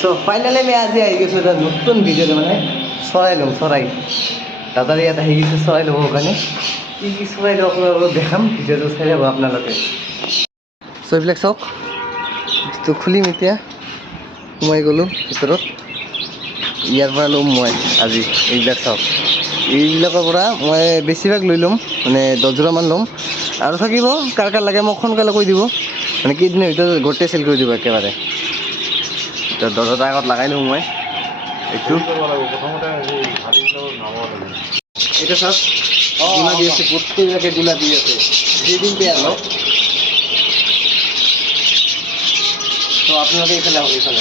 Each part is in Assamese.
সো ফাইনালি আমি আজি আহি গৈছোঁ এটা নতুন ভিডিঅ'তে মানে চৰাই ল'ম চৰাই দাদাৰ ইয়াত আহি গৈছে চৰাই ল'বৰ কাৰণে কি চৰাই ল'ব আপোনালোকক দেখাম ভিডিঅ'টো চাই যাব আপোনালোকে চ' এইবিলাক চাওক তো খুলিম এতিয়া সোমাই গ'লোঁ ভিতৰত ইয়াৰ পৰা ল'ম মই আজি এইবিলাক চাওক এইবিলাকৰ পৰা মই বেছিভাগ লৈ ল'ম মানে 10 যোৰামান ল'ম আৰু থাকিব কাৰ কাৰ লাগে মোক সোনকালে কৈ দিব মানে কেইদিনৰ ভিতৰত গোটেই চেল কৰি দিব একেবাৰে দৰ্জাৰ আগত লগাই লওঁ মই এইটো এটা চাওক ডিমা দি আছে প্ৰত্যেকবিলাকে ডিমা দি আছে যেইদিন পেয়াৰ লওক তো আপোনালোকে এইফালে আহক এইফালে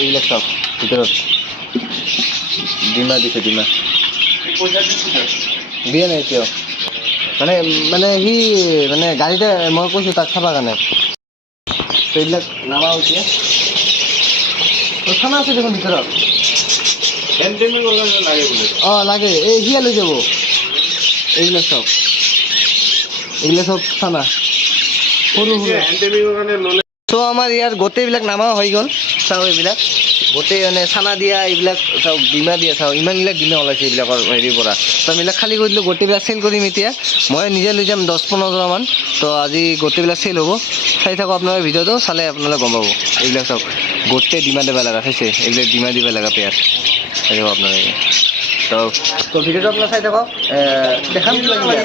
এইবিলাক চাওক ভিতৰত ডিমা দিছে ডিমা দিয়া নাই এতিয়াও মানে মানে সি মানে গাড়ীতে মই কৈছোঁ তাক চাবৰ কাৰণে তো এইবিলাক নামাওঁ এতিয়া খানা আছে দেখোন ভিতৰত অঁ লাগে এই সিয়া লৈ যাব এইবিলাক চাওক খানা সৰু চ' আমাৰ ইয়াৰ গোটেইবিলাক নামা হৈ গ'ল চাওক এইবিলাক গোটেই মানে চানা দিয়া এইবিলাক চাওক ডিমা দিয়া চাওক ইমানবিলাক ডিমা ওলাইছে এইবিলাকৰ হেৰিৰ পৰা তো এইবিলাক খালী কৰি দিলোঁ গোটেইবিলাক চেল কৰিম এতিয়া মই নিজে লৈ যাম 10-15 যোৰামান তো আজি গোটেইবিলাক চেল হ'ব চাই থাকক আপোনালোকে ভিডিঅ'টো চালে আপোনালোকে গম পাব এইবিলাক চাওক গোটেই ডিমা দিব লগা চাইছে এইবিলাক ডিমা দিব লগা পেয়াৰ চাই থাকক আপোনালোকে তো ভিডিঅ'টো আপোনালোকে চাই থাকক দেখাম কিবা কিবি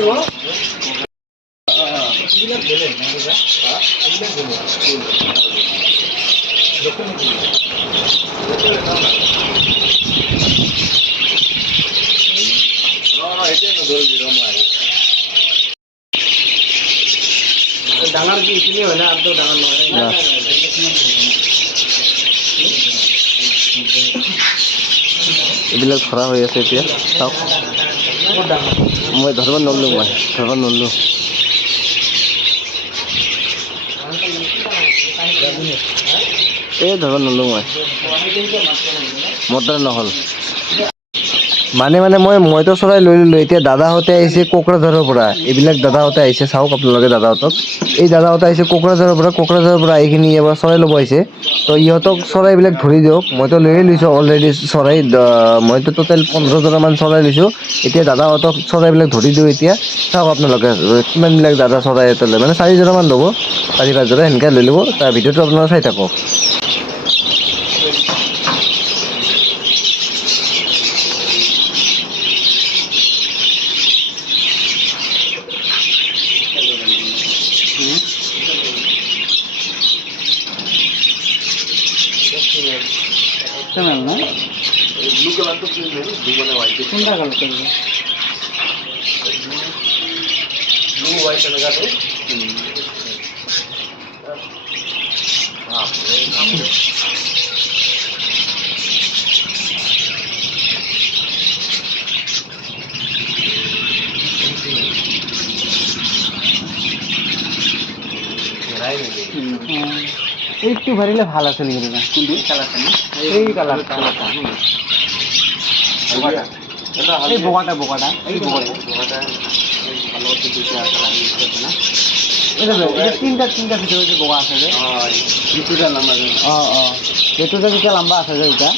ডাঙৰ কি এইখিনি হয় না আৰু ডাঙৰ নহয় এইবিলাক ভৰা হৈ আছে এতিয়া চাওক মই ধৰিব নললোঁ এই ধৰিব নললোঁ মই মোৰ দ্বাৰা নহ'ল মানে মইতো চৰাই লৈ ল'লোঁ এতিয়া দাদাহঁতে আহিছে কোকৰাঝাৰৰ পৰা এইবিলাক দাদাহঁতে আহিছে চাওক আপোনালোকে দাদাহঁতক এই দাদাহঁতে আহিছে কোকৰাঝাৰৰ পৰা এইখিনি এবাৰ চৰাই ল'ব আহিছে তো ইহঁতক চৰাইবিলাক ধৰি দিয়ক মইতো লৈয়ে লৈছোঁ অলৰেডি চৰাই মইতো টোটেল 15 যোৰামান চৰাই লৈছোঁ এতিয়া দাদাহঁতক চৰাইবিলাক ধৰি দিওঁ এতিয়া চাওক আপোনালোকে কিমানবিলাক দাদা চৰাই এটা লয় মানে 4 যোৰামান ল'ব 4-5 যোৰা সেনেকৈ লৈ ল'ব তাৰ ভিডিঅ'টো আপোনালোকে চাই থাকক কেমেল না ব্লু কালার তো ব্লু মানে হোয়াইট কোনটা কালার করবে ব্লু হোয়াইট লাগা তো একটু ভরিলে ভালো আছে লিখে দেবেন কোনটি কালারটা না এই কালারটা এই বোকাটা এই বোকাটা ভালো আছে দুটো কালার আছে না এটা তিনটা ভিতরে যে বোকা আছে যে দুটোটা লম্বা দুটোটা যেটা লম্বা আছে যে এটা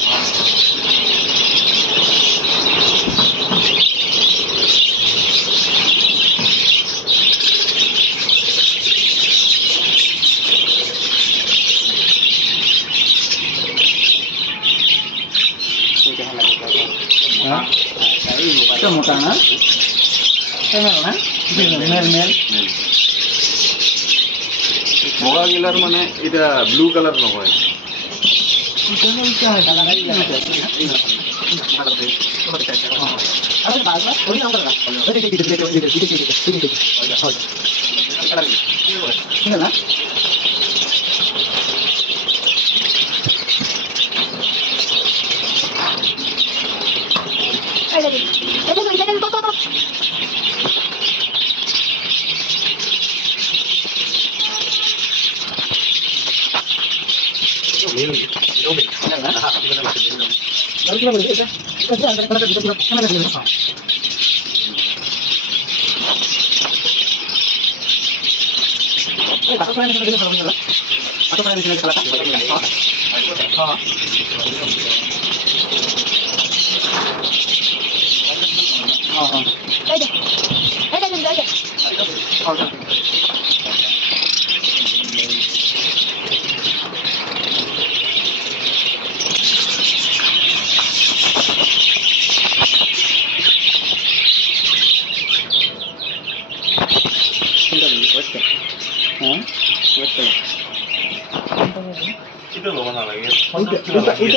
মোটা না মেল বগা গিলার মানে এটা ব্লু কালার নহয় ঠিক না এটা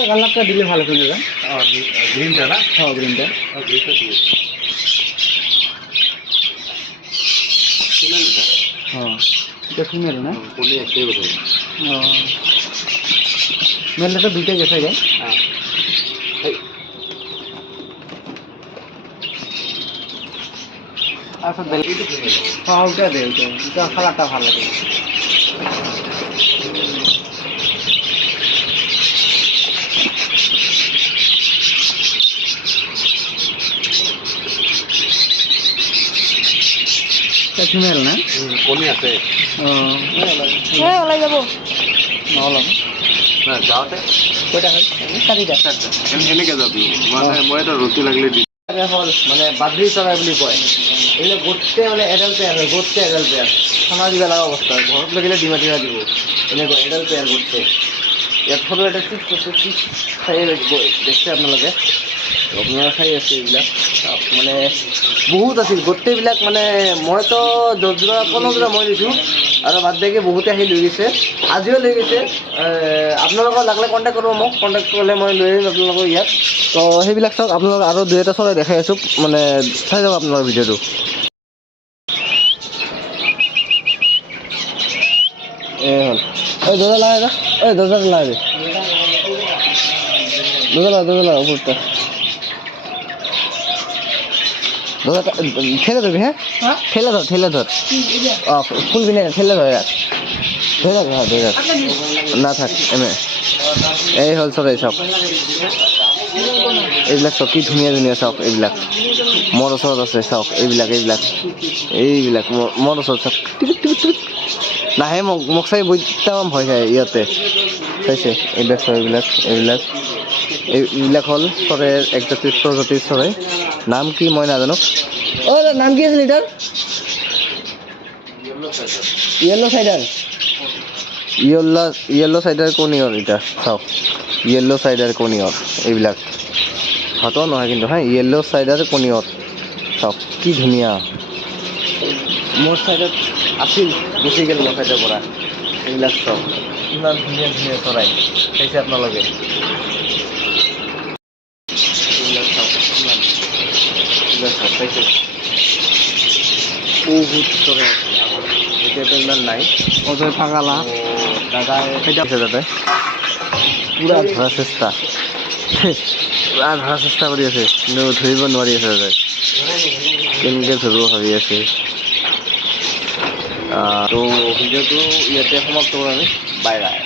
কালারটা দিলে ভালো করে দেবেন। গ্রিনটা না? হ্যাঁ গ্রিনটা। গ্রিনটা দিয়ে হ্যাঁ এটা ফিমেল না? কোনি একটাই বোধহয়। মেলটা তো দুইটাই গেছে গে। হ্যাঁ আচ্ছা হ্যাঁ ওইটা দে, ওইটা কালারটা ভালো লাগে। ফিমেল না? কোনি আছে হ্যাঁ ওলাই যাব নহ'লে না যাওঁতে কেইটা হয়? চাৰিটা। এনেকে যাবি মানে মই এটা ৰুটি লাগিলে দি হ'ল মানে বাদ্ৰী চৰাই বুলি কয়। এইবিলাক গোটেই মানে এডাল পেয়াৰ হয়, গোটেই এডাল পেয়াৰ খানা দিব লগা অৱস্থা। ঘৰত লাগিলে ডিমা দিব এনেকুৱা এডাল পেয়াৰ গোটেই। ইয়াত সৰু এটা চিক্স চাই দেখছে আপোনালোকে, আপোনাৰ চাই আছে এইবিলাক মানে বহুত আছিল গোটেইবিলাক। মানে মইতো 10 15 মই দিছোঁ আৰু বাদ বাকী বহুতে আহি লৈ গৈছে, আজিও লৈ গৈছে। আপোনালোকৰ লাগিলে কণ্টেক্ট কৰিব, মোক কণ্টেক্ট কৰিলে মই লৈ আহিম আপোনালোকৰ ইয়াত। তো সেইবিলাক চাওক আপোনালোক আৰু 2-এটা চৰাই দেখাই আছোঁ, মানে চাই যাওক আপোনালোকৰ ভিডিঅ'টো। হ'ল এই দৰ্জা লাগাই যা, এই দৰ্জাটো লাগাই দে, দৰ্জা লাগা ওপৰটা দৰ্জা ঠেলে ধৰবি। হ্যাঁ ঠেলে ধৰ অঁ খুলবি না, ঠেলে ধৰ ইয়াত ধৰে ৰাখ না থাক এনে। এই হ'ল চৰাই চাওক, এইবিলাক চাওক কি ধুনীয়া ধুনীয়া চাওক। এইবিলাক মোৰ ওচৰত আছে চাওক, এইবিলাক মোৰ ওচৰত চাওক। নাহে মোক চাই বৈতাম ভয় খায় ইয়াতে চাইছে। এইবিলাক চাওক, এইবিলাক হ'ল চৰাইৰ একজাতিক প্ৰজাতিৰ চৰাই। নাম কি মই নাজানো। অঁ নাম কি আছিল এটাৰ? য়েল্লো চাইডাৰ কণীয়ৰ। এটা চাওক য়েল্লো চাইডাৰ কণীয়ৰ। এইবিলাক হাতো নহয় কিন্তু হা, য়েল্লো চাইডাৰ কণীয়ৰ চাওক কি ধুনীয়া। মোৰ চাইডত আছিল, গুচি গ'ল মোৰ চাইডৰ পৰা। এইবিলাক চাওক ইমান ধুনীয়া ধুনীয়া চৰাই চাইছে আপোনালোকে। এইবিলাক চাওক ইমান, এইবিলাক চাওক চাইছে বহুত চৰাই আছিল আগত, এতিয়াতো ইমান নাই। অজয় পাগালা দাদাই আছে তাতে পুৰা ধৰাৰ চেষ্টা কৰি আছে, কিন্তু ধৰিব নোৱাৰি আছে তাতে। কেনেকৈ ধৰিব ভাবি আছে। তো ভিডিঅ'টো ইয়াতে সমাপ্ত কৰোঁ আমি। Bye bye.